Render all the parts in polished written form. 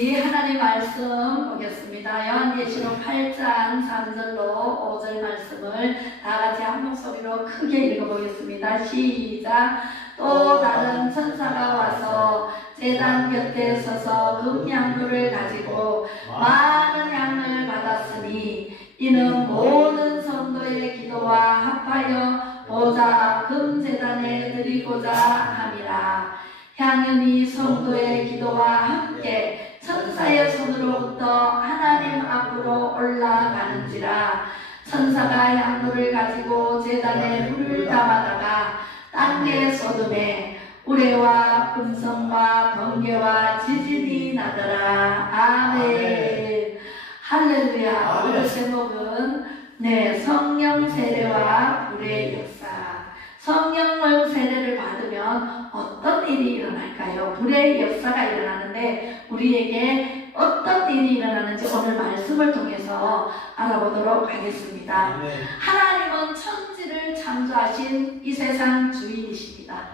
우리 하나님 말씀 보겠습니다. 요한계시록 8장 3절로 5절 말씀을 다 같이 한 목소리로 크게 읽어보겠습니다. 시작. 또 다른 천사가 와서 제단 곁에 서서 금양물을 가지고 많은 양을 받았으니 이는 모든 성도의 기도와 합하여 보좌 금제단에 드리고자 함이라. 향연이 성도의 기도와 함께 천사의 손으로부터 하나님 앞으로 올라가는지라. 천사가 향로를 가지고 제단에 불을 담아다가 땅에 쏟음에 우레와 금성과 번개와 지진이 나더라. 아멘. 할렐루야. 오늘 제목은 성령 세례와 불의 역사. 성령 세례를 받으면 어떤 일이 일어날까요? 불의 역사가 일어나는데 우리에게 어떤 일이 일어나는지 오늘 말씀을 통해서 알아보도록 하겠습니다. 하나님은 천지를 창조하신 이 세상 주인이십니다.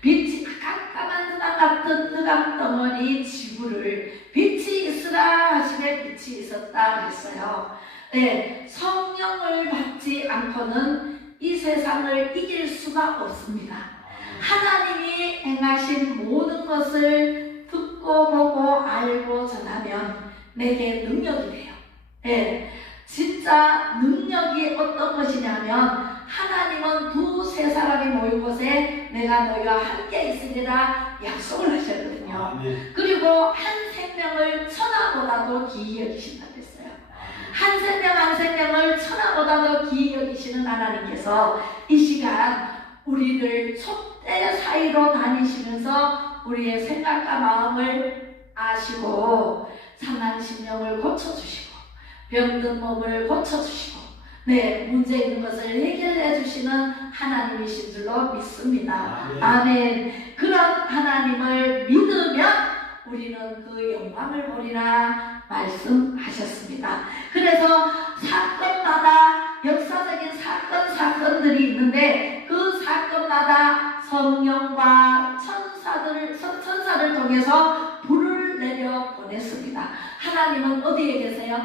빛이 깜깜한 흑암 같은 흑암 덩어리 지구를 빛이 있으라 하시되 빛이 있었다 그랬어요. 성령을 받지 않고는 이 세상을 이길 수가 없습니다. 하나님이 행하신 모든 것을 듣고 보고 알고 전하면 내게 능력이 돼요. 진짜 능력이 어떤 것이냐면 하나님은 두세 사람이 모인 곳에 내가 너희와 함께 있으리라 약속을 하셨거든요. 그리고 한 생명을 천하보다도 귀히 여기신다고 했어요. 한 생명 한 생명을 천하보다도 귀히 여기시는 하나님께서 이 시간 우리를 촛대 사이로 다니시면서 우리의 생각과 마음을 아시고 상한 심령을 고쳐주시고 병든 몸을 고쳐주시고 문제 있는 것을 해결해 주시는 하나님이신 줄로 믿습니다. 아멘. 그런 하나님을 믿으면 우리는 그 영광을 보리라 말씀하셨습니다. 그래서 사건마다 역사적인 사건들이 있는데 그 사건마다 성령과 천사를 통해서 불을 내려 보냈습니다. 하나님은 어디에 계세요?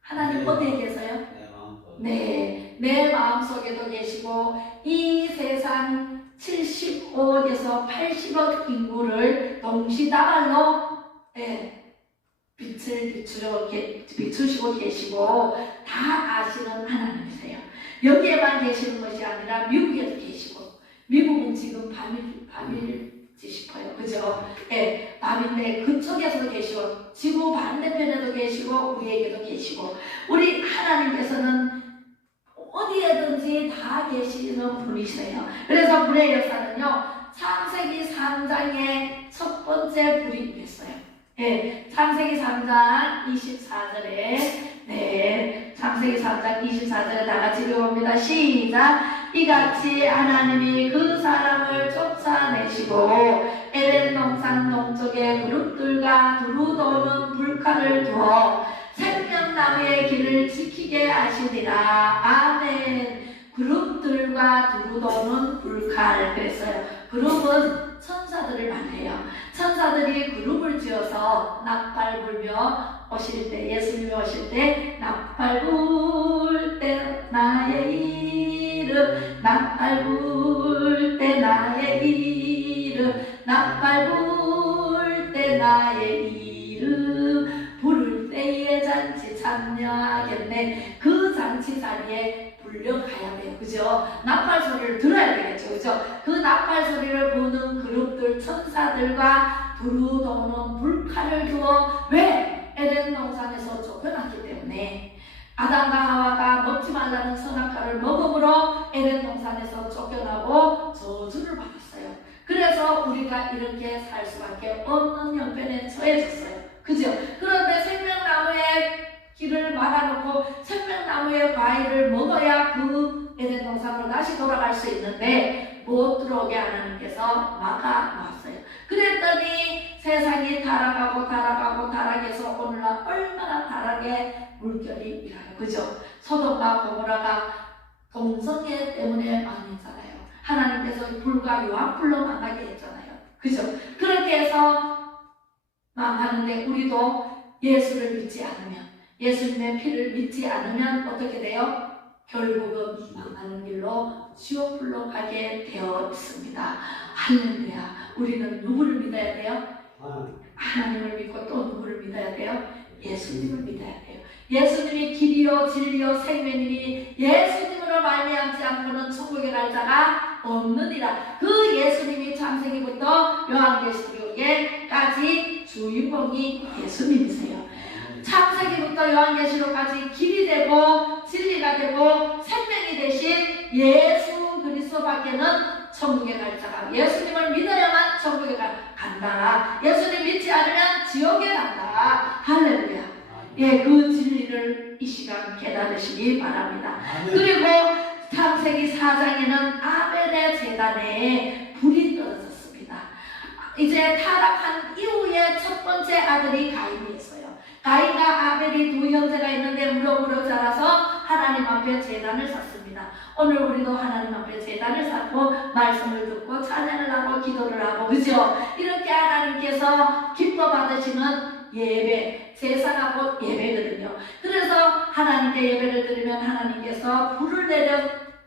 하나님 어디에 계세요? 내 마음속에도 계시고 이 세상 75억에서 80억 인구를 동시다발로 비추시고 계시고 다 아시는 하나님이세요. 여기에만 계시는 것이 아니라 미국에도 계시고, 미국은 지금 밤일지 싶어요. 그죠? 밤인데 그쪽에서도 계시고 지구 반대편에도 계시고 우리에게도 계시고 우리 하나님께서는 어디에든지 다 계시는 분이세요. 그래서 불의 역사는요, 창세기 3장의 첫 번째 불이 됐어요. 창세기 3장 24절에 창세기 3장 24절에 다 같이 읽어봅니다. 시작. 이같이 하나님이 그 사람을 쫓아내시고 에덴 동산 동쪽에 그룹들과 두루 도는 불칼을 두어 생명나무의 길을 지키게 하시니라. 아멘. 그룹들과 두루 도는 불칼. 그랬어요. 그룹은 천사들을 말해요. 천사들이 그룹을 지어서 나팔 불며 오실 때, 예수님이 오실 때 나팔 불 때 나의 이름, 나팔 불 때 나의 이름, 나팔 불 때 나의 이름, 부를 때에 잔치 참여하겠네. 그 잔치 자리에 불려가야 돼요. 그죠? 나팔 소리를 들어야 되겠죠. 그죠? 그 나팔 소리를 부는 그룹들, 천사들과 두루 도는 불칼을 두어, 왜? 에덴 동산에서 쫓겨났기 때문에 아담과 하와가 먹지 말라는 선악과를 먹음으로 에덴 동산에서 쫓겨나고 저주를 받았어요. 그래서 우리가 이렇게 살 수밖에 없는 형편에 처해졌어요. 그죠? 그런데 생명나무의 길을 막아놓고 생명나무의 과일을 먹어야 그 에덴 동산으로 다시 돌아갈 수 있는데 못 들어오게 하나님께서 막아놨어요. 그랬더니 세상이 타락해서 오늘날 얼마나 타락의 물결이 일어나요. 그죠? 소돔과 고모라가 동성애 때문에 망했잖아요. 하나님께서 불과 유황불로 망하게 했잖아요. 그죠? 그렇게 해서 망하는데 우리도 예수를 믿지 않으면, 예수님의 피를 믿지 않으면 어떻게 돼요? 결국은 망하는 길로 지옥불로 가게 되어 있습니다. 할렐루야. 우리는 누구를 믿어야 돼요? 하나님을 믿고 또 누구를 믿어야 돼요? 예수님을 믿어야 돼요. 예수님이 길이요 진리요 생명이니 예수님으로 말미암지 않고는 천국에 갈 자가 없느니라. 그 예수님이 창세기부터 요한계시록에까지 주인공이 예수님이세요. 창세기부터 요한계시록까지 길이 되고 진리가 되고 생명이 되신 예수 그리스도밖에는 천국에 갈 자가, 예수님을 믿어야만 천국에 간다. 예수님 믿지 않으면 지옥에 간다. 할렐루야. 예, 그 진리를 이 시간 깨달으시기 바랍니다. 그리고 창세기 4장에는 아벨의 제단에 불이 떨어졌습니다. 이제 타락한 이후에 첫 번째 아들이 가인이었어요. 가인과 아벨이 두 형제가 있는데 무럭무럭 자라서 하나님 앞에 제단을 쌓습니다. 오늘 우리도 하나님 앞에 제단을 쌓고 말씀을 듣고 찬양을 하고 기도를 하고, 그죠? 이렇게 하나님께서 기뻐 받으시는 예배, 제사가 곧 예배거든요. 그래서 하나님께 예배를 드리면 하나님께서 불을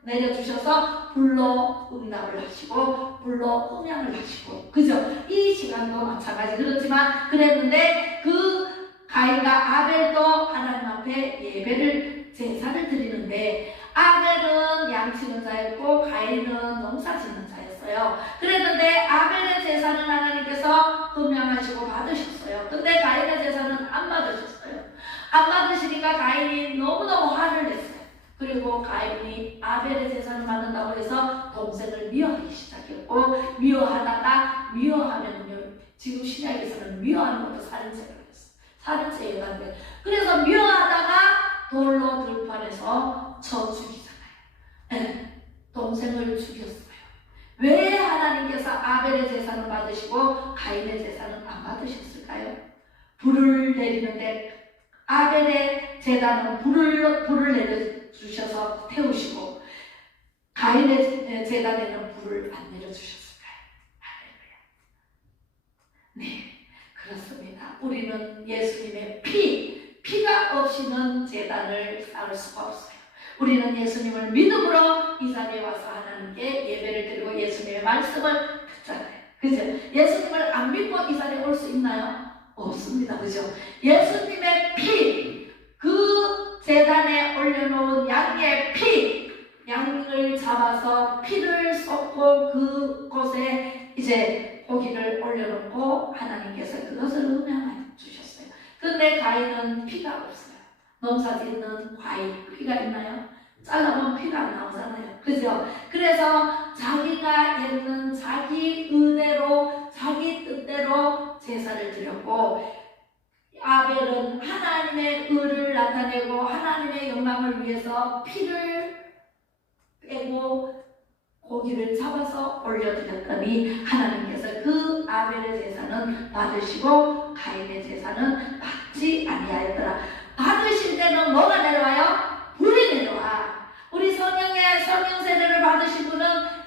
내려주셔서 불로 응답을 하시고 불로 음향을 하시고, 그죠? 이 시간도 마찬가지. 그렇지만 그랬는데 그 가인과 아벨도 하나님 앞에 예배를, 제사를 드리는데 아벨은 양치는 자였고 가인은 농사 짓는 자였어요. 그랬는데 아벨의 제사는 하나님께서 음향하시고 받으셨어요. 근데 가인의 제사는 안 받으셨어요. 안 받으시니까 가인이 너무너무 화를 냈어요. 그리고 가인이 아벨의 제사를 받는다고 해서 동생을 미워하기 시작했고, 미워하면요, 지금 신약에서는 미워하는 것도 살인죄가 됐어요. 살인죄에 해당돼. 그래서 미워하다가 돌로 들판에서 쳐 죽이잖아요. 네, 동생을 죽였어요. 왜 하나님께서 아벨의 제사는 받으시고 가인의 제사는 안 받으셨을까요? 불을 내리는데 아벨의 제단은 불을 내려주셔서 태우시고 가인의 제단에는 불을 안 내려주셨을까요? 할렐루야. 네, 그렇습니다. 우리는 예수님의 피가 없이는 제단을 쌓을 수가 없어요. 우리는 예수님을 믿음으로 이 자리에 와서 하나님께 예배를 드리고 예수님의 말씀을 듣잖아요. 그죠? 예수님을 안 믿고 이 자리에 올 수 있나요? 없습니다. 그죠? 예수님의 피, 그 제단에 올려놓은 양의 피, 양을 잡아서 피를 쏟고 그곳에 이제 고기를 올려놓고 하나님께서 그것을 음향해 주셨어요. 근데 가인은 피가 없어요. 농사 짓는 과일, 피가 있나요? 잘라보면 피가 안 나오잖아요. 그죠? 그래서 자기가 했는 자기 의대로, 자기 뜻대로 제사를 드렸고, 아벨은 하나님의 의를 나타내고 하나님의 영광을 위해서 피를 빼고 고기를 잡아서 올려드렸더니 하나님께서 그 아벨의 제사는 받으시고 가인의 제사는 받지 아니하였더라. 받으실 때는 뭐가 내려와요? 불이 내려와. 우리 성령의 성령 세례를 받으신 분은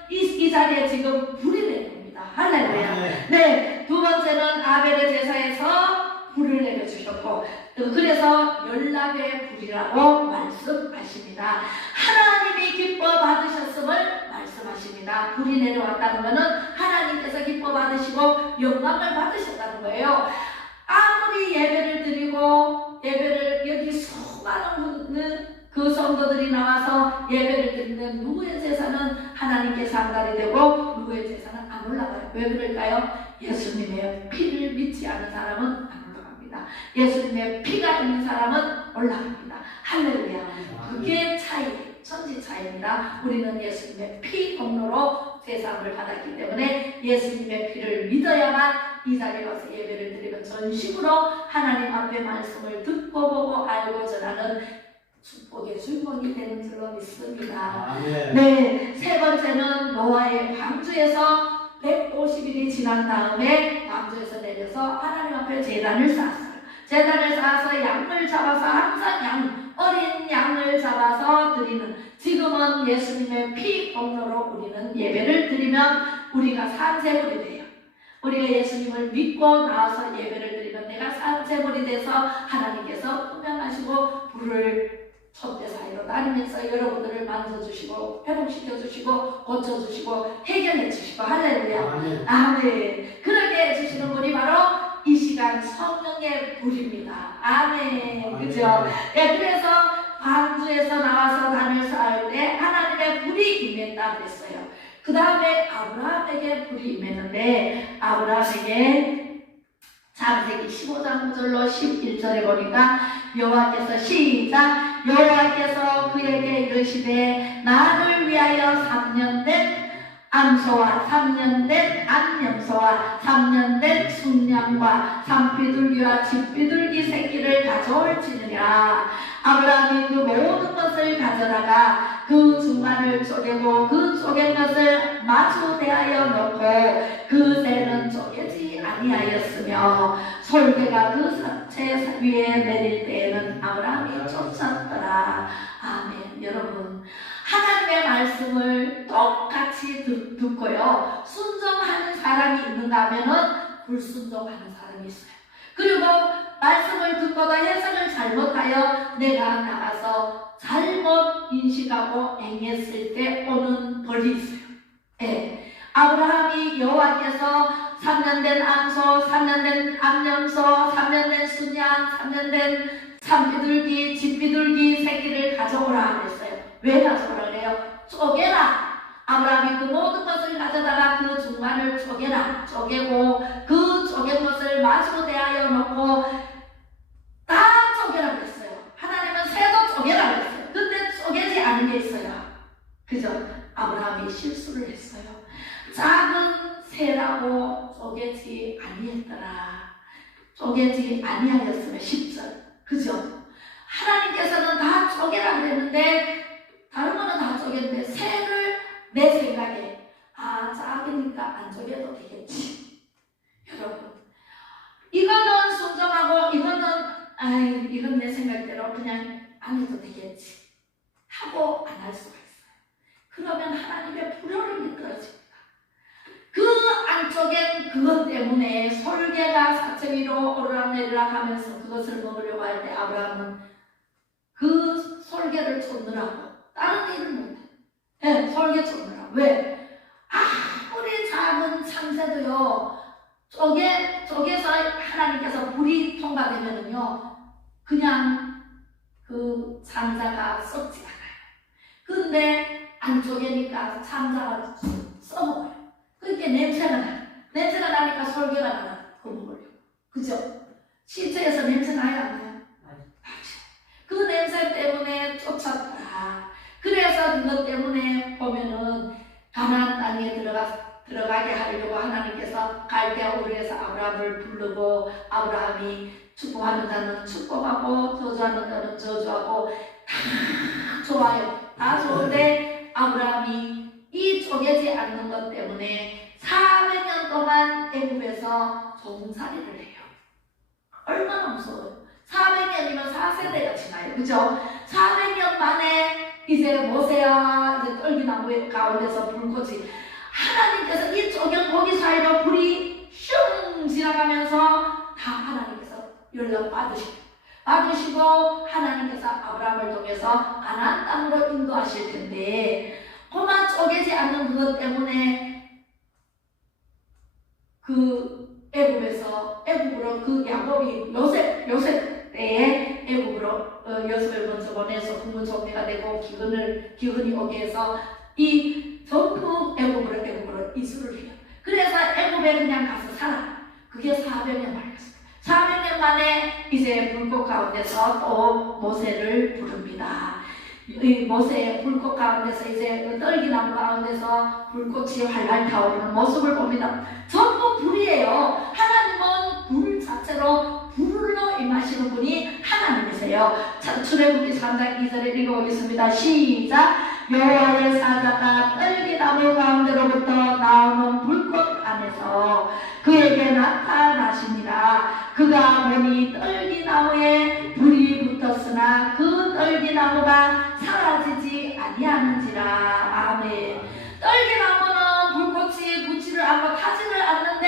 이 자리에 지금 불이 내려옵니다. 할렐루야. 네, 두 번째는 아벨의 제사에서 불을 내려주셨고, 그래서 연락의 불이라고 말씀하십니다. 하나님이 기뻐 받으셨음을 말씀하십니다. 불이 내려왔다는 것은 하나님께서 기뻐 받으시고 영광을 받으셨다는 거예요. 아무리 예배를 드리고 여기 수많은 그 성도들이 나와서 예배를 드리는데 누구의 제사는 하나님께 상달이 되고 누구의 제사는 안 올라가요. 왜 그럴까요? 예수님의 피를 믿지 않은 사람은 안 올라갑니다. 예수님의 피가 있는 사람은 올라갑니다. 할렐루야. 그게 차이, 천지 차이입니다. 우리는 예수님의 피 공로로 제사함을 받았기 때문에 예수님의 피를 믿어야만 이 자리에 와서 예배를 드리고 전심으로 하나님 앞에 말씀을 듣고 보고 알고 전하는 축복의 주인공이 되는 줄로 믿습니다. 네, 세 번째는 노아의 방주에서 150일이 지난 다음에 방주에서 내려서 하나님 앞에 제단을 쌓았어요. 제단을 쌓아서 양을 잡아서 항상 어린 양을 잡아서 드리는, 지금은 예수님의 피 공로로 우리는 예배를 드리면 우리가 산세물이 돼요. 우리가 예수님을 믿고 나와서 예배를 드리면 내가 산 제물이 돼서 하나님께서 분명하시고 불을 촛대 사이로 다니면서 여러분들을 만져주시고 회복시켜주시고 고쳐주시고 해결해주시고 할렐루야 아멘. 그렇게 해주시는 분이 바로 이 시간 성령의 불입니다. 아멘. 그죠? 네, 그래서 광주에서 나와서 단을 쌓을 때 하나님의 불이 임했다 그랬어요. 그 다음에 아브라함에게 불이 임했는데 아브라함에게 창세기 15장 9절로 11절에 보니까 여호와께서 시작 여호와께서 그에게 이르시되 나를 위하여 3년 된 암소와 3년 된 암염소와 3년 된 순양과 산비둘기와 집비둘기 새끼를 가져올지니라. 아브라함이 그 모든 것을 가져다가 그 중간을 쪼개고 그 쪼갠 것을 마주 대하여 놓고 그 새는 쪼개지 아니하였으며 솔개가 그 산채 위에 내릴 때에는 아브라함이 쫓았더라. 아멘. 여러분 하나님의 말씀을 똑같이 듣고요 순종하는 사람이 있는가 하면은 불순종하는 사람이 있어요. 그리고 말씀을 듣고도 해석을 잘못하여 내가 나가서 잘못 인식하고 행했을 때 오는 벌이 있어요. 예. 아브라함이 여호와께서 3년 된 암소, 3년 된 암염소, 3년 된 순양, 3년 된 산비둘기, 집비둘기 새끼를 가져오라 그랬어요. 왜 가져오라 그래요? 쪼개라. 아브라함이 그 모든 것을 가져다가 그 중간을 쪼개라. 쪼개고 그 쪼갠 것을 마주 대하여 놓고 다 쪼개라 그랬어요. 하나님은 새도 쪼개라 그랬어요. 근데 쪼개지 않은 게 있어요. 그죠? 아브라함이 실수를 했어요. 작은 새라고 쪼개지 아니했더라. 쪼개지 아니하였으면 10절. 그죠? 하나님께서는 다 쪼개라 그랬는데 다른 거는 다 쪼개는데 새를 내 생각에 작으니까 안 쪼개도 되겠지. 여러분 이거는 순종하고 이건 내 생각대로 그냥 안 해도 되겠지 하고 안 할 수가 있어요. 그러면 하나님의 불효를 미끄러집니다. 그 안쪽엔 그것 때문에 솔개가 사체 위로 오르락내리락 하면서 그것을 먹으려고 할 때 아브라함은 그 솔개를 쫓느라고 다른 일을 못해. 네, 솔개 쫓느라. 왜? 아무리 작은 참새도요 쪼개서 하나님께서 불이 통과되면은요 그냥 그 참새가 썩지 않아요. 근데 안 쪼개니까 참새가 썩어요. 그렇게 냄새가 나요. 냄새가 나니까 솔개가 나요. 그거 먹으려고. 그죠? 시체에서 냄새 나요? 안 나요? 그 냄새 때문에 쫓았다. 그래서 그것 때문에 보면은 가나안 땅에 들어가게 하려고 하나님께서 갈대아 우르에서 아브라함을 부르고 아브라함이 축복하는 자는 축복하고 저주하는 자는 저주하고 다 좋아요. 다 좋은데 아브라함이 이 쪼개지 않는 것 때문에 400년 동안 애굽에서 종살이를 해요. 얼마나 무서워요. 400년이면 4세대가 지나요. 그죠? 400년 만에 이제 모세야 이제 떨기나무 가운데서 불꽃이 하나님께서 이 쪼갠 고기 사이로 불이 슝 지나가면서 다 하나님께서 연락 받으시고 하나님께서 아브라함을 통해서 가나안 땅으로 인도하실 텐데 그만 쪼개지 않는 그것 때문에 그 애굽으로 그 야곱이 요셉 때에 애굽으로 요셉을 먼저 보내서 국문 총리가 되고 기근이 오게 해서 이 전부 애굽으로 이주를 해요. 그래서 애굽에 그냥 가서 살아. 그게 400년 걸렸어요. 400년 만에 이제 불꽃 가운데서 또 모세를 부릅니다. 이 모세의 불꽃 가운데서 이제 떨기나무 가운데서 불꽃이 활활 타오르는 모습을 봅니다. 전부 불이에요. 하나님은 불 자체로 불로 임하시는 분이 하나님이세요. 출애굽기 3장 2절에 읽어보겠습니다. 시작. 여호와의 사자가 떨기나무 가운데로부터 나오는 불꽃 안에서 그에게 나타나시니라. 그가 보니 떨기나무에 불이 붙었으나 그 떨기나무가 사라지지 아니하는지라. 아멘. 떨기나무는 불꽃이 붙지를 않고 타지를 않는데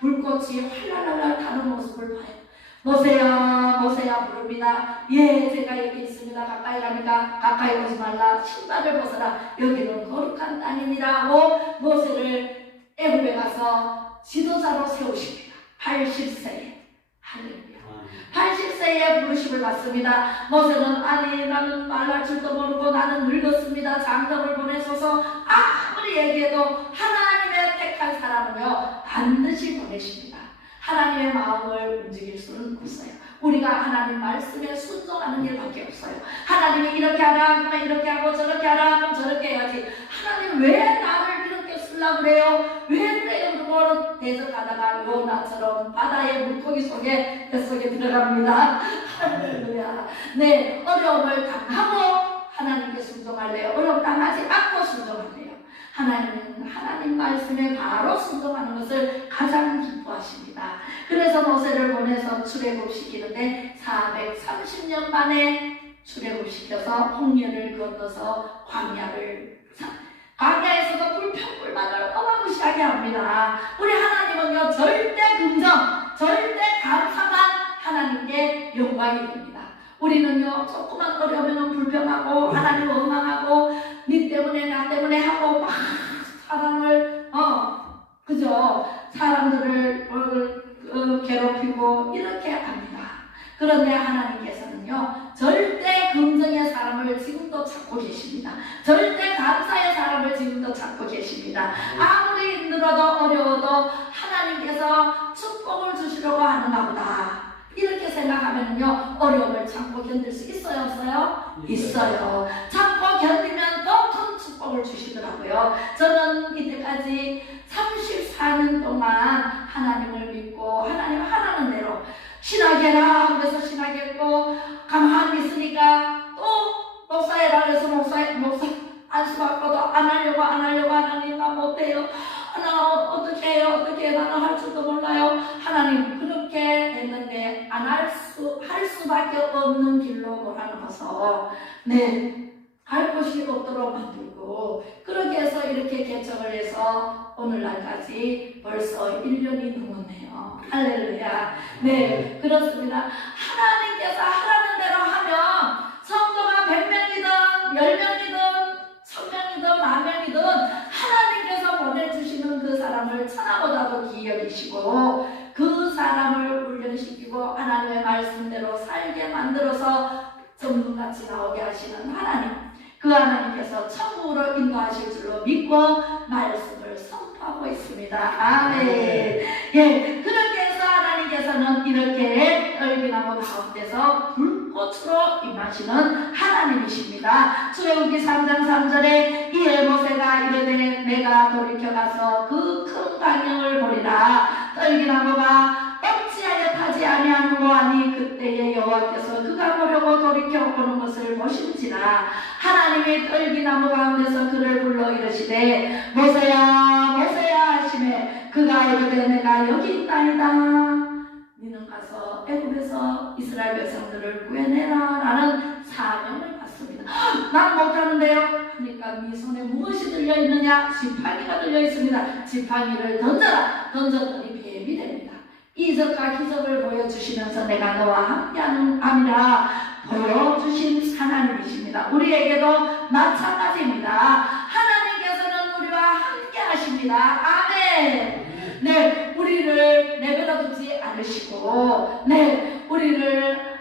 불꽃이 활랄활랄 타는 모습을 봐요. 모세야 모세야 부릅니다. 예, 제가 여기 있습니다. 가까이 가니까 가까이 오지 말라. 신발을 벗어라. 여기는 거룩한 땅이니라 하고 모세를 애굽에 가서 지도자로 세우십니다. 80세에. 할렐루야. 80세에 부르심을 받습니다. 모세는 아니 나는 말할 줄도 모르고 나는 늙었습니다. 장정을 보내소서. 아무리 얘기해도 하나님의 택한 사람은요 반드시 보내십니다. 하나님의 마음을 움직일 수는 없어요. 우리가 하나님 말씀에 순종하는 일밖에 없어요. 하나님이 이렇게 하라 그러면 이렇게 하고 저렇게 하라 그러면 저렇게 해야지. 하나님 왜 나를 이렇게 쓰려고 그래요? 왜 그래요? 그걸 대적하다가 요나처럼 바다의 물고기 속에 뱃속에 들어갑니다. 할렐루야. 네, 어려움을 당하고 하나님께 순종할래요? 어려움 당하지 않고 순종할래요? 하나님은 하나님 말씀에 바로 순종하는 것을 가장 기뻐하십니다. 그래서 모세를 보내서 출애굽시키는데 430년 만에 출애굽시켜서 홍해를 건너서 광야에서도 불평불만을 어마무시하게 합니다. 우리 하나님은요 절대 긍정, 절대 감사만 하나님께 영광이 됩니다. 우리는요 조금만 어려우면 불평하고 하나님 원망하고 니 때문에 나 때문에 하고 막 사람을 그죠? 사람들을 괴롭히고 이렇게 합니다. 그런데 하나님께서는요 절대 긍정의 사람을 지금도 찾고 계십니다. 절대 감사의 사람을 지금도 찾고 계십니다. 아무리 힘들어도 어려워도 하나님께서 축복을 주시려고 하는가 보다 이렇게 생각하면요 어려움을 참고 견딜 수 있어요 없어요? 있어요. 참고 견디면 더 큰 축복을 주시더라고요. 저는 이때까지 34년 동안 하나님을 믿고 하나님 하라는 대로 신학해라 그래서 신학했고 가만히 있으니까 또 목사해라 그래서 목사 안수받고도 안 하려고 하나님 나 못해요. 나 어떻게 해요? 나는 할 줄도 몰라요. 하나님 그렇게 했는데 안 할 수밖에 없는 길로 몰아넣어서 갈 곳이 없도록 만들고 그렇게 해서 이렇게 개척을 해서 오늘날까지 벌써 1년이 넘었네요. 할렐루야. 네, 그렇습니다. 하나님께서 하라는 대로 하면 성도가 100명이든 10명이든 1000명이든 10,000명이든 하나님께서 보내주시는 그 사람을 천하보다도 귀히 여기시고 그 사람을 훈련시키고 하나님의 말씀대로 살게 만들어서 전문같이 나오게 하시는 하나님, 그 하나님께서 천국으로 인도하실 줄로 믿고 말씀을 선포하고 있습니다. 아멘. 예, 그렇게 해서 하나님께서는 이렇게 떨기나무 가운데서 불꽃으로 임하시는 하나님이십니다. 출애굽기 3장 3절에 이에 모세가 이르되 내가 돌이켜가서 그 큰 광명을 보리라. 떨기나무가 어찌하여 타지 아니하는고 하니 그때에 여호와께서 그가 보려고 돌이켜 오는 것을 보신지라. 하나님이 떨기나무 가운데서 그를 불러 이르시되 모세야 모세야 하시매 그가 이르되 내가 여기 있다이다. 너는 가서 애굽에서 이스라엘 백성들을 구해내라 라는 사명을 받습니다. 난 못하는데요. 그러니까 네 손에 무엇이 들려있느냐? 지팡이가 들려있습니다. 지팡이를 던졌더니 뱀이 됩니다. 이적과 기적을 보여주시면서 내가 너와 함께함이라 보여주신 하나님이십니다. 우리에게도 마찬가지입니다. 하나님께서는 우리와 함께 하십니다. 아멘. 네, 우리를 내버려 두지 않으시고 우리를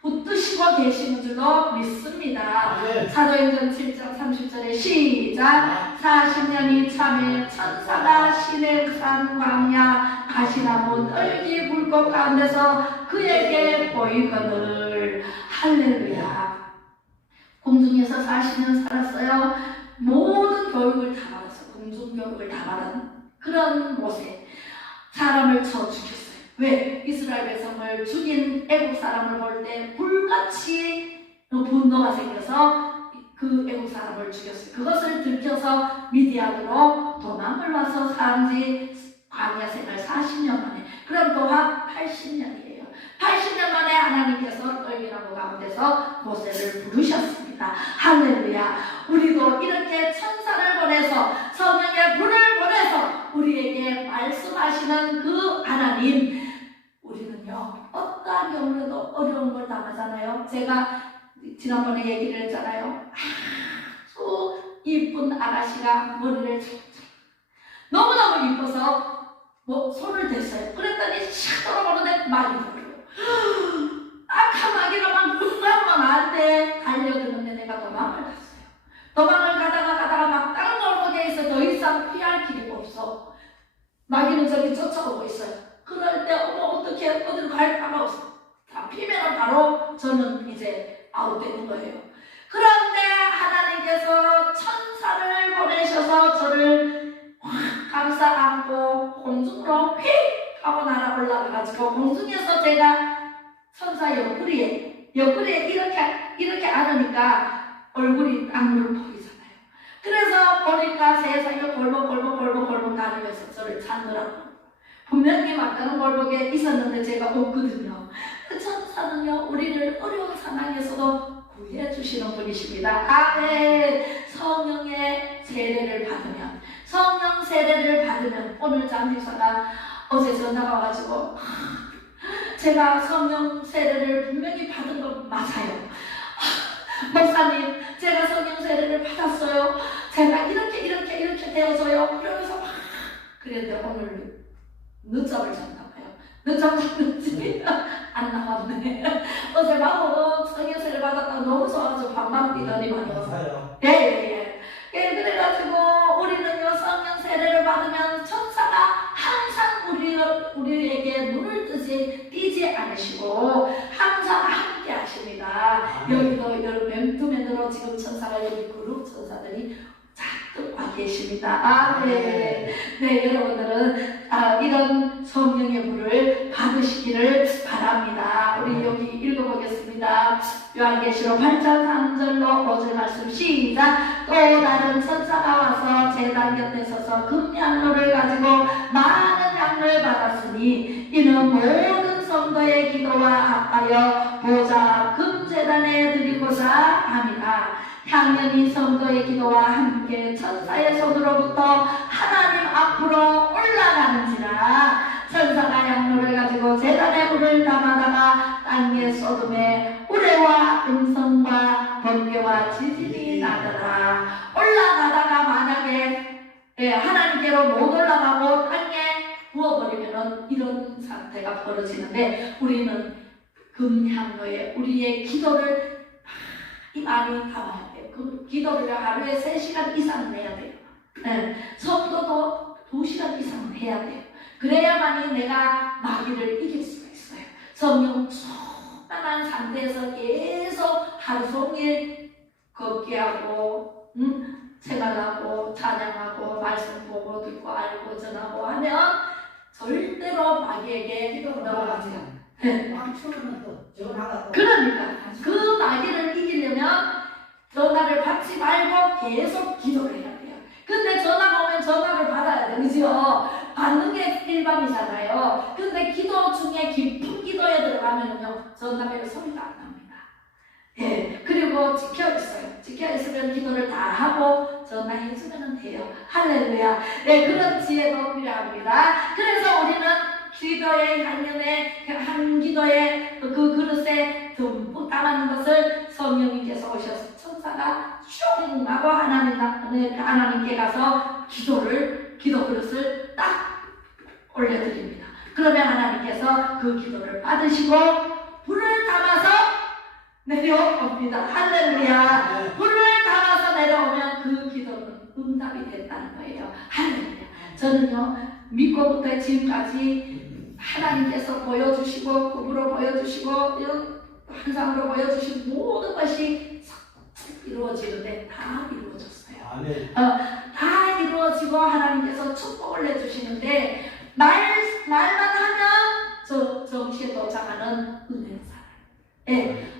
붙드시고 계시는 줄로 믿습니다. 사도행전 7장 30절에 시작. 40년이 참에 천사가 시내산 광야 가시나무 떨기 불꽃 가운데서 그에게 보이거늘. 할렐루야. 공중에서 40년 살았어요. 모든 교육을 다 받았어요. 공중교육을 다 받은 그런 모세. 사람을 쳐 죽였어요. 왜? 이스라엘 백성을 죽인 애국 사람을 볼 때 불같이 분노가 생겨서 그 애국 사람을 죽였어요. 그것을 들켜서 미디안으로 도망을 와서 산지 광야 생활 40년 만에. 그럼 또한 80년이에요. 80년 만에 하나님께서 떨기나무 가운데서 모세를 부르셨습니다. 할렐루야. 우리도 이렇게 천사를 보내서 성령의 불을 보내서 우리에게 말씀하시는 그 하나님, 우리는요 어떠한 당하잖아요. 제가 지난번에 얘기를 했잖아요. 아주 이쁜 아가씨가 머리를 너무너무 이뻐서 손을 댔어요. 그랬더니 샥 돌아보는데 막이 들어요. 마귀로만 금방만 안돼 달려드는데 내가 도망을 갔어요. 도망을 가다가 막 다른 골목에서 더 이상 피할 길이 없어. 마귀는 저기 쫓아오고 있어요. 그럴 때 어떻게 어디로 갈 바가 없어. 다 피면 바로 저는 이제 아웃되는 거예요. 그런데 하나님께서 천사를 보내셔서 저를 확 감싸 안고 공중으로 휙 하고 날아 올라가가지고 공중에서 제가 천사 옆구리에 이렇게 안으니까 얼굴이 땅으로 보이잖아요. 그래서 보니까 세상에 골목 다니면서 저를 찾느라고. 분명히 막다른 골목에 있었는데 제가 없거든요. 그 천사는요, 우리를 어려운 상황에서도 구해주시는 분이십니다. 아멘. 성령의 세례를 받으면 오늘 장집사가 어제 전화가 와가지고 제가 성령 세례를 분명히 받은 건 맞아요. 목사님, 제가 성령 세례를 받았어요. 제가 이렇게 되어서요. 그러면서 그랬는데 오늘 늦잠을 잤나봐요. 늦잠 잤는지 안 나왔네. 어제 밤으로 성령 세례를 받았다가 너무 좋아서 방방 뛰더니 말이요. 예. 그래가지고 우리는요, 성령 세례를 받으면 천사가 항상 우리에게 눈을 띄지 않으시고 항상 함께 하십니다. 여기도 여러분 두면으로 지금 천사가 여기 그룹 천사들이 잔뜩 와 계십니다. 네, 여러분들은 이런 성령의 불을 받으시기를 바랍니다. 우리 여기 읽어보겠습니다. 요한계시록 8장 3절로 5절 말씀 시작. 또 다른 천사가 와서 제단 곁에 서서 금향로를 가지고 많은 향을 받았으니 이는 모든 성도의 기도와 합하여 보좌 금제단에 드리고자 합니다. 향연이 성도의 기도와 함께 천사의 손으로부터 하나님 앞으로 올라가는지라. 천사가 향로를 가지고 제단에 불을 담아다가 땅에 쏟음에 우레와 음성과 번개와 지진이 나더라. 올라가다가 만약에 하나님께로 못 올라가고 땅에 부어버리면 이런 상태가 벌어지는데, 우리는 금향로에 우리의 기도를 많이 담아야 돼요. 그 기도를 하루에 3시간 이상 해야 돼요. 성도도 2시간 이상 해야 돼요. 그래야만이 내가 마귀를 이길 수가 있어요. 성령 충만한 상태에서 계속 하루 종일 걷게 하고 생활하고 찬양하고 말씀 보고 듣고 알고 전하고 하면 절대로 마귀에게 넘어가지 않아요. 그러니까 그 마귀를 이기려면 전화를 받지 말고 계속 기도를 해야 돼요. 근데 전화가 오면 전화를 받아야 돼요. 그죠? 받는 게 일반이잖아요. 근데 기도 중에 깊은 기도에 들어가면요, 전화벨 소리가 안 납니다. 그리고 지켜있으면 기도를 다 하고 전화해주면 돼요. 할렐루야. 그런 지혜도 필요합니다. 그래서 우리는 기도의 향연에 한 기도에 그 그릇에 듬뿍 담는 것을 성령님께서 오셔서 천사가 슝 하고 하나님께 가서 기도 그릇을 딱 올려드립니다. 그러면 하나님께서 그 기도를 받으시고 불을 담아서 내려옵니다. 할렐루야. 불을 담아서 내려오면 그 기도는 응답이 됐다는 거예요. 할렐루야. 저는요, 믿고부터 지금까지 하나님께서 보여주시고 꿈으로 보여주시고 환상으로 보여주신 모든 것이 이루어지는데 다 이루어졌어요. 다 이루어지고 하나님께서 축복을 해주시는데 말만 하면 정시에 도착하는 은혜의 사람.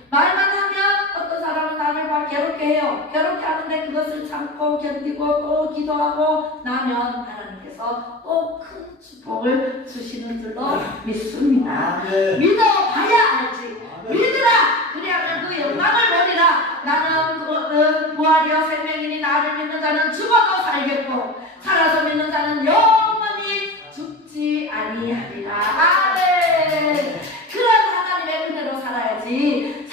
말만 하면 어떤 사람은 나를 막 괴롭게 해요. 괴롭게 하는데 그것을 참고 견디고 또 기도하고 나면 하나님께서 또 큰 축복을 주시는 줄로 믿습니다. 믿어봐야 알지. 믿으라. 그리하면 그 영광을 보리라. 나는 부활이여 생명이니 나를 믿는 자는 죽어도 살겠고 살아서 믿는 자는 영원히 죽지 아니하리라. 아멘. 그런 하나님의 은혜로 살아야지.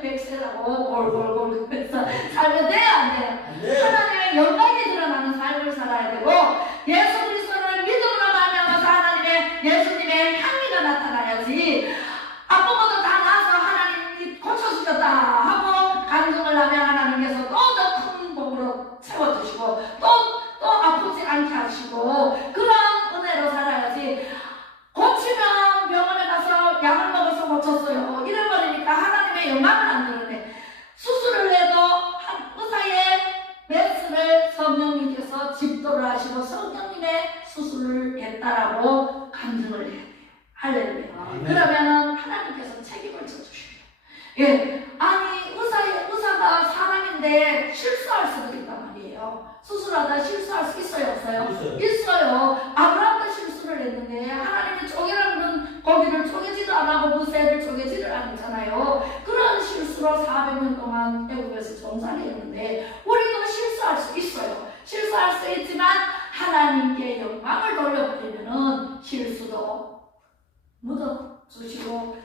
백세라고 골골골 그래서 살면 돼요, 안 돼요? 하나님의 영광이 드러나는 삶을 살아야 되고 예수 그리스도를 믿음으로 말미암아서 하나님의 예수님의 향기가 나타나야지. 아프고도 다 나서 하나님이 고쳐주셨다 하고 간증을 하면 하나님께서 또 더 큰 복으로 채워주시고 또 아프지 않게 하시고 그런 은혜로 살아야지. 고치면 병원에 가서 약을 먹어서 고쳤어요 이래버리니까 하나님의 영광을 안 드러내. 수술을 해도 의사의 메스를 성령님께서 집도를 하시고 성령님의 수술을 했다라고 간증을 해야 돼요. 할렐루야. 그러면은 하나님께서 책임을 져주십니다. 예, 아니 의사가 사람인데 실수할 수도 있단 말이에요. 수술하다 실수할 수 있어요, 없어요? 있어요. 아브라함도 실수를 했는데 하나님이 쪼개라는 고기를 쪼개지도 안 하고 무새를 쪼개지를 않잖아요. 그런 실수로 400년 동안 애국에서 종살이 했는데 우리도 실수할 수 있어요. 실수할 수 있지만 하나님께 영광을 돌려드리면은 실수도 묻어주시고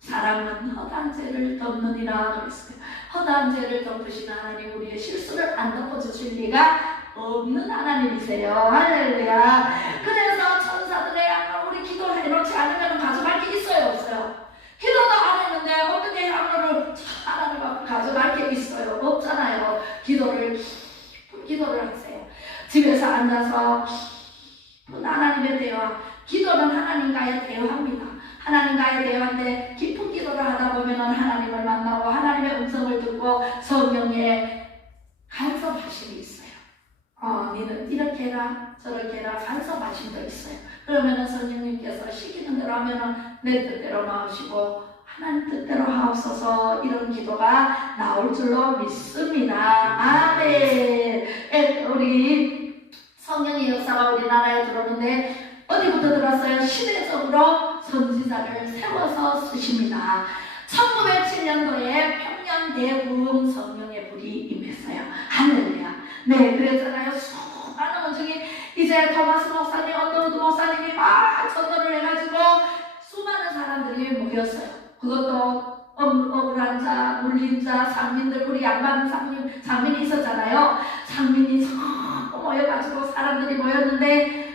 사랑은 허다한 죄를 덮느니라 그랬어요. 허다한 죄를 덮으시는 하나님 우리의 실수를 안 덮어주실 리가 없는 하나님이세요. 할렐루야. 그래서 천사들의 양을 우리 기도를 해놓지 않으면 가져갈 게 있어요, 없어요? 기도도 안 했는데 어떻게 양을 하나님 앞에 가져갈 게 있어요? 없잖아요. 기도를 하세요. 집에서 앉아서 하나님의 대화. 기도는 하나님과의 대화입니다. 하나님과의 대화인데 깊은 기도를 하다 보면 하나님을 만나고 하나님의 음성을 듣고 성령의 간섭하심이 있어요. 너는 이렇게 해라 저렇게 해라 간섭하심도 있어요. 그러면 성령님께서 시키는 대로 하면 내 뜻대로 나오시고 하나님 뜻대로 하옵소서 이런 기도가 나올 줄로 믿습니다. 아멘. 우리 성령의 역사가 우리나라에 들어오는데 어디부터 들었어요? 시대적으로 선지자를 세워서 쓰십니다. 1907년도에 평양 대부흥 성령의 불이 임했어요. 할렐루야. 네, 그랬잖아요. 수많은 원중이 이제 토마스 목사님, 언더우드 목사님이 막 전도를 해가지고 수많은 사람들이 모였어요. 그것도 억울한 자, 물린 자, 상민들, 우리 양반 상민이 있었잖아요. 상민이 전부 모여가지고 사람들이 모였는데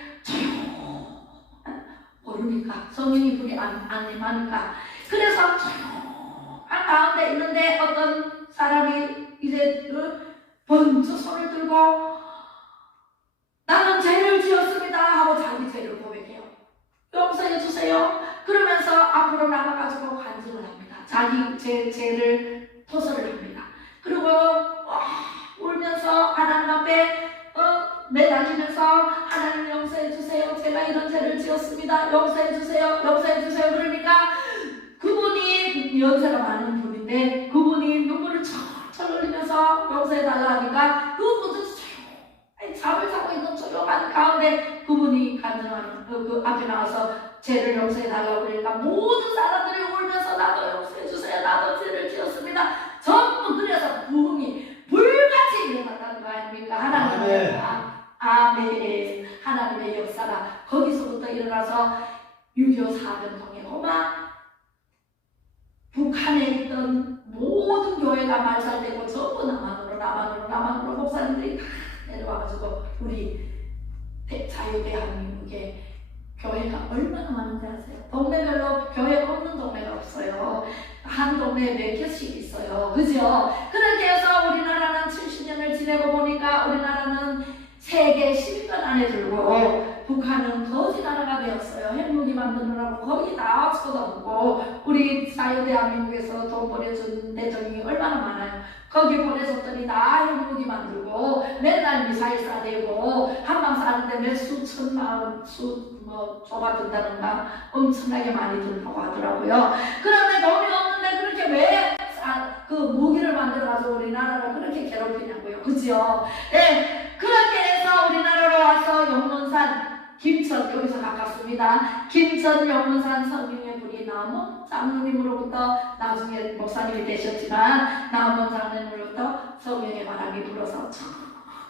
모르니까 성령이 불이 안 임하니까 그래서 조용한 가운데 있는데 어떤 사람이 이제 번쩍 손을 들고 나는 죄를 지었습니다 하고 자기 죄를 고백해요. 용서해 주세요. 그러면서 앞으로 나가가지고 간증을 합니다. 자기 죄를 토설을 합니다. 그리고 울면서 하나님 앞에 매달리면서 하나님 용서해 주세요. 제가 이런 죄를 지었습니다. 용서해 주세요. 용서해 주세요. 그러니까 그분이 연세가 많은 분인데 그분이 눈물을 철철 흘리면서 용서해 달라 하니까 그분도 잠을 자고 있는 조용한 가운데 그분이 간증하는 그 앞에 나와서 죄를 용서해 달라고 그러니까 모든 사람들이 울면서 나도 용서해 주세요. 나도 죄를 지었습니다. 전부 그래서 부흥이 불같이 일어났다는 거 아닙니까? 하나님의 아멘. 하나님의 역사가 거기서부터 일어나서 6.25 사변통에 오마 북한에 있던 모든 교회가 말살되고 전부 남한으로 목사님들이 다 내려와가지고 우리 자유대한민국에 교회가 얼마나 많은지 아세요? 동네별로 교회 없는 동네가 없어요. 한 동네에 몇 개씩 있어요. 그죠? 그렇게 해서 우리나라는 70년을 지내고 보니까 우리나라는 세계 10권 안에 들고 북한은 거지 나라가 되었어요. 핵무기 만드느라고 거기 다 쏟아붓고 우리 자유대한민국에서 돈 보내준 대통령이 얼마나 많아요. 거기 보내줬더니 다 핵무기 만들고 맨날 미사일 쏴대고 한방 쏴는데 몇 수천만 좁아든다는가 엄청나게 많이 든다고 하더라고요. 그런데 돈이 없는데 그렇게 왜 그 무기를 만들어가지고 우리나라를 그렇게 괴롭히냐고요. 그죠? 네, 그렇게 해서 우리나라로 와서 영문산 김천 여기서 가깝습니다. 김천 영문산 성령의 불이 나무 장로님으로부터 나중에 목사님이 되셨지만 나무 장로님으로부터 성령의 바람이 불어서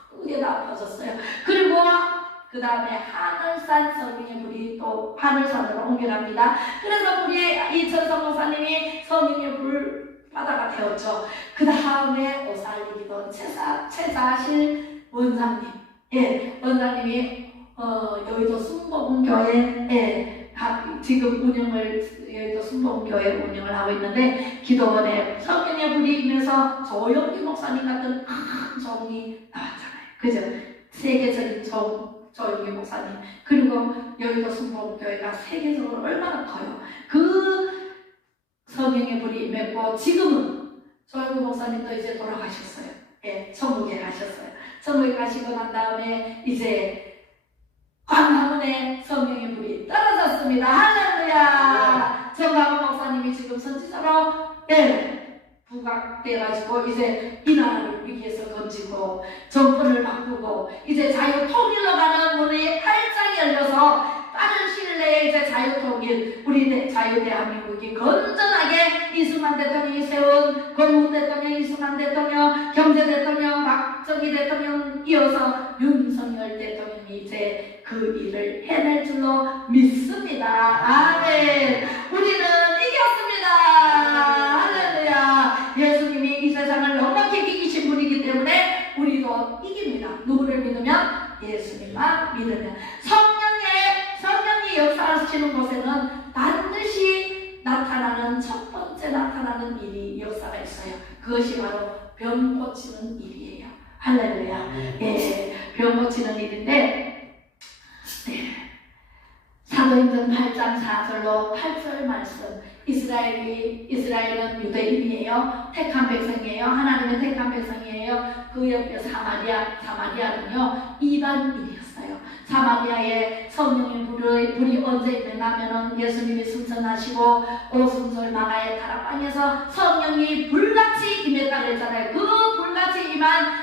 크게 다 퍼졌어요. 그리고 그 다음에 하늘산 성령의 불이 또 하늘산으로 옮겨갑니다. 그래서 우리 이천성 목사님이 성령의 불 바다가 배웠죠. 그 다음에 오살리기도 최자실 원장님, 예, 원장님이 여의도 순복음교회 지금 여의도 순복음교회 운영을 하고 있는데 기도원에 성령의 불이 임해서 조영기 목사님 같은 큰 종이 나왔잖아요. 그죠? 세계적인 조영기 목사님, 그리고 여의도 순복음교회가 세계적으로 얼마나 커요. 그 성령의 불이 임했고 지금은 조영기 목사님도 이제 돌아가셨어요. 예, 천국에 가셨어요. 천국에 가시고 난 다음에 이제 광화문에 성령의 불이 떨어졌습니다. 할렐루야! 정광훈 목사님이 지금 선지자로 부각돼가지고 이제 이 나라를 위기에서 건지고 정권을 바꾸고 이제 자유 통일로 가는 문이 활짝 열려서 빠른 시일 내에 이제 자유 통일, 우리 자유 대한민국이 건전하게 이승만 대통령이 세운 건국 대통령, 이승만 대통령, 경제 대통령, 박정희 대통령 이어서 윤석열 대통령이 이제 그 일을 해낼 줄로 믿습니다. 아멘. 우리는 이겼습니다. 할렐루야. 예수님이 이 세상을 넉넉히 이기신 분이기 때문에 우리도 이깁니다. 누구를 믿으면? 예수님만 믿으면. 성령이 역사하시는 곳에는 반드시 나타나는 첫 번째 나타나는 일이 역사가 있어요. 그것이 바로 병 고치는 일이에요. 할렐루야. 예, 병 고치는 일인데, 사도행전 8장 4절로 8절 말씀. 이스라엘은 유대인이에요. 택한 백성이에요. 하나님의 택한 백성이에요. 그 옆에 사마리아는요 이방인이었어요. 사마리아에 성령의 불이 언제 임했냐면은 예수님이 승천하시고 오순절 마가의 다락방에서 성령이 불같이 임했다 그랬잖아요. 그 불같이 임한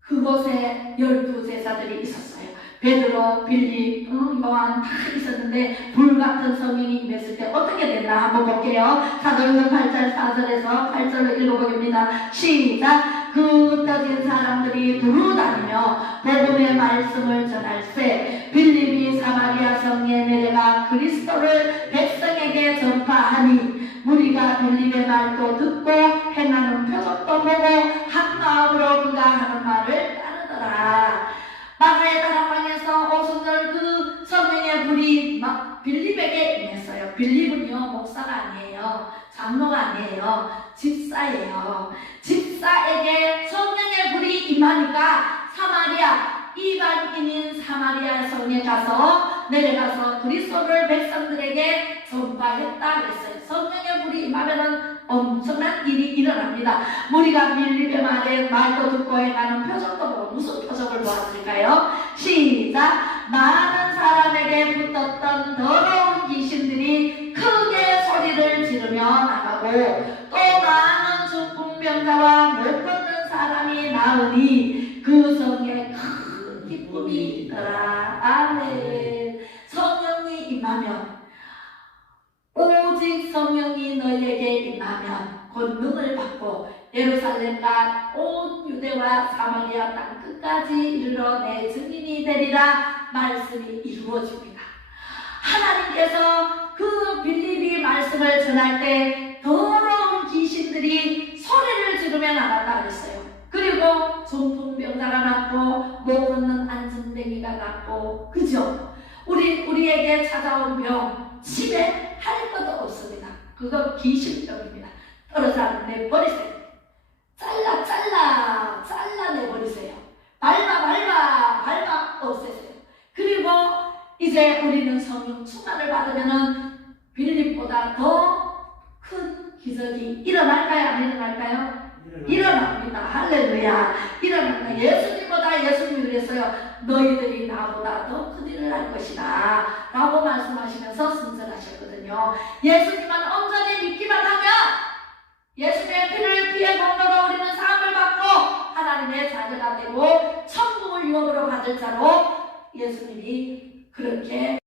그곳에 12제자들이 있었어요. 베드로, 빌립, 요한 다 있었는데 불같은 성령이 임했을 때 어떻게 됐나 한번 볼게요. 사도행전 8장 4절에서 8절로 읽어보겠습니다. 시작. 그 떠진 사람들이 두루 다니며 복음의 말씀을 전할세 빌립이 사마리아 성에 내려가 그리스도를 백성에게 전파하니 무리가 빌립의 말도 듣고 행하는 표적도 보고 한 마음으로 그가 하는 말을 따르더라. 마가의 다락방에서 오순절 그 성령의 불이 빌립에게 임했어요. 빌립은요 목사가 아니에요. 장로가 아니에요. 집사예요. 집사에게 성령의 불이 임하니까 사마리아 이방인인 사마리아 성에 내려가서 그리스도를 백성들에게 전파했다 그랬어요. 성령의 불이 임하면은 엄청난 일이 일어납니다. 무리가 빌립의 말도 듣고 행하는 표적도 보고 무슨 표적을 보았을까요? 시작. 많은 사람에게 붙었던 더러운 귀신들이 크게 소리를 지르며 나가고 또 많은 중풍병자와 못 걷는 사람이 나으니 그 성에 큰 기쁨이 있더라. 아멘. 성령이 임하면 오직 성령이 너희에게 임하면 권능을 받고 예루살렘과 온 유대와 사마리아 땅 끝까지 이르러 내 증인이 되리라 말씀이 이루어집니다. 하나님께서 그 빌립이 말씀을 전할 때 더러운 귀신들이 소리를 지르며 나갔다 그랬어요. 그리고 중풍병자가 낫고 못 걷는 안진뱅이가 낫고, 그죠? 우리에게 찾아온 병 치매할 것도 없습니다. 그거 귀신병입니다. 떨어져 내버리세요. 잘라내버리세요. 밟아 없애세요. 그리고 이제 우리는 성령 충만을 받으면은 빌립보다 더 큰 기적이 일어날까요? 안 일어날까요? 일어납니다. 할렐루야. 일어납니다. 예수님이 그랬어요. 너희들이 나보다 더 큰 일을 할 것이다 라고 말씀하시면서 승천하셨거든요. 예수님만 온전히 믿기만 하면 예수님의 피의 공로로 우리는 사함을 받고 하나님의 자녀가 되고 천국을 유업으로 받을 자로 예수님이 그렇게